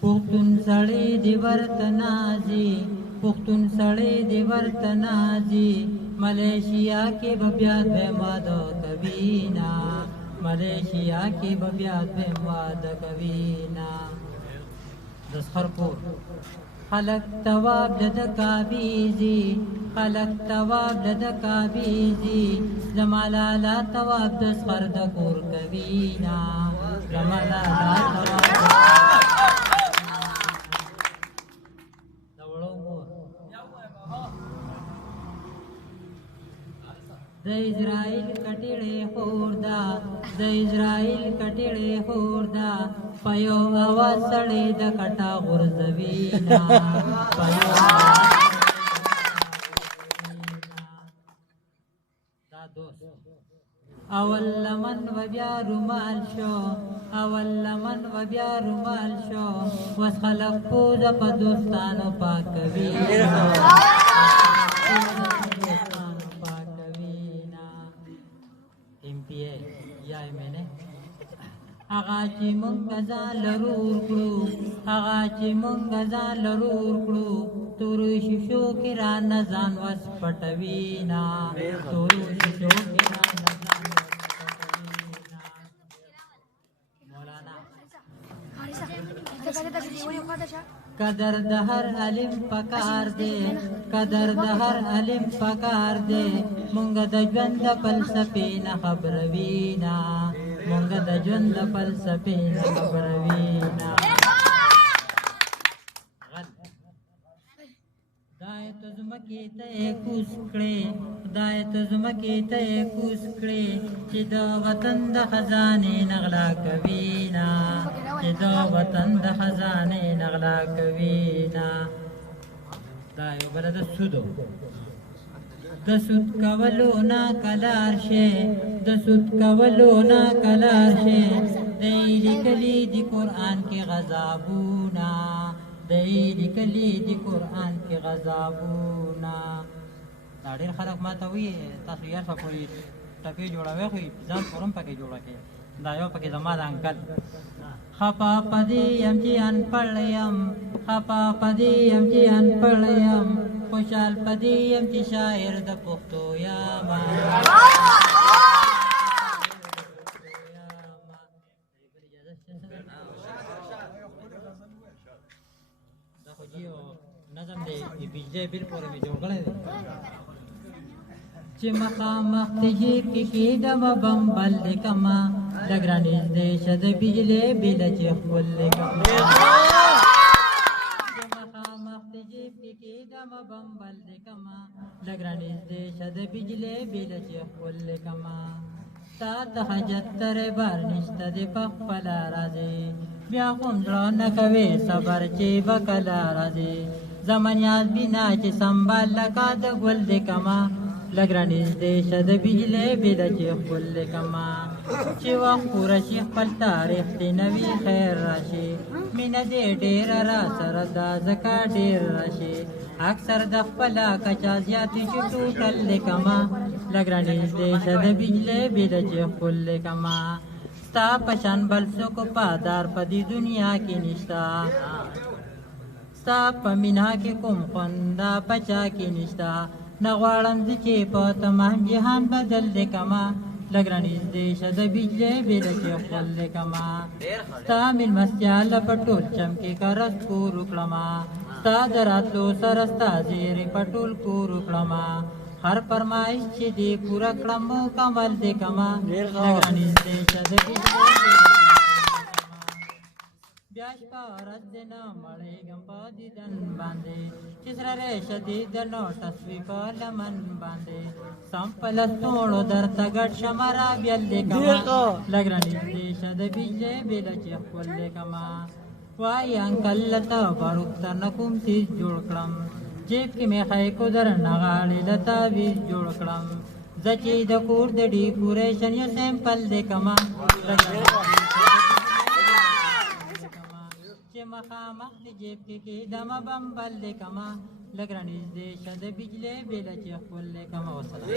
پختون سړی دی ورته نازي پختون سړی دی ورته نازي ملیشیا کې به بیا دویم واده کوینا ملیشیا کې به بیا دویم واده کوینا دسخر پور خلق تواب لد کابیزی خلق تواب لد کابیزی زمالالا تواب دسخر دکور کوینا زمالالا تواب د اسرائیل کټړې خوردا د اسرائیل کټړې خوردا پيو اواز سړې د کټا غرزوینا پيو دا دوست اول لمن و بیا رومال شو اول لمن و بیا رومال شو وس خلق پوز په دوستانو پاکوي هغه چې مونږ ځان لرور کړو هغه چې مونږ ځان لرور کړو تورو شیشو کې رانه ځان وس پټوینا تورو شیشو کې رانه ځان وس پټوینا مولانا قدر د هر علم پکار دی قدر د هر علم پکار دی مونږ د ژوند فلسفې نه خبروینا مونږ د ژوند فلسفې نه خبروینا خدای ته زمکې ته کوس کړې خدای ته زمکې ته کوس کړې چې د وطن د خزانې نغلا کوینا چې د وطن د خزانې نغلا کوینا دا یو بل د سودو د سود کولو نه کلار شي د سود کولو نه کلار شي دی لیکلي د قرآن کې غضبونه دی لیکلي د قرآن کې غضبونه دا ډېر خلک ماته وایي تاسو یار په پورې ټپې جوړوئ خو ځان پورم پکې جوړه کړئ دا یو پکې زما د انکل خپا پدې یم چې انپړ یم خپا پدې یم چې انپړ یم خوشحال پدې یم چې شاعر د پښتو یم دا خو جی نظم دی د بجلی بل پورې مې جوړ کړی دی چې مخامخ د جیب کې کېږم بمبل لیکمه لږ رانږدې شه د بجلې بله چې ښکل لیکمه چې مخامخ د جیب کې کېږم بمبل لیکمه لږ رانږدې شه د بجلې بله چې ښکل لیکمه ستا د حاجت ترې بار نشته د په خپله راځې بیا خو زړه نه کوې صبر چې به کله راځې زمن یاد بینا چې سنبال لکه د ګل لیکمه لږ رانږدې شه د بجلې بله چې ښکل لیکمه چې وخت پوره شي خپل تاریخ دې نوي خیر راشي مینه دې ډېره را سره دا ځکه ډېر راشي اکثر د خپله کچا زیاتې چې ټوټل لیکمه لږ رانږدې شه د بجلې بله چې ښکل لیکمه ستا په شان بل څوک پادار په دې دنیا کې نشته ستا په مینا کې کوم خونده په چا کې نشته نه غواړم زه چې په تمام جهان بدل لیکمه لږ رانږدې شه د بجلې بله چې ښکل لیکمه ستا مېلمستیا له په ټول چم کې کرس کور وکړمه ستا د راتلو سره ستا زیرې په ټول کور وکړمه هر فرمایش چې دې پوره کړم مکمل لیکمه لږ رانږدې شه د بجلې بیا شپه ورځ دې نه مړېږم په دیدن باندې چې سره ریشه دې د نوټس وي په لمن باندې سم په لستوڼو درته ګډ شمه رابیل لیکمه لږ رانږدې شه د بجلې بله چې ښکل لیکمه وایي انکل لته باروختر نه کوم څیز جوړ کړم جیب کې مې خیکو درنه غاړې له تعویز جوړ کړم زه چې د کور د ډیکوریشن یو سیمپل لیکمه چې مخامخ د جیب کې کېدمه بمبل لیکمه لږ رانږدې شه د بجلې بله چې ښکل لیکمه وسلام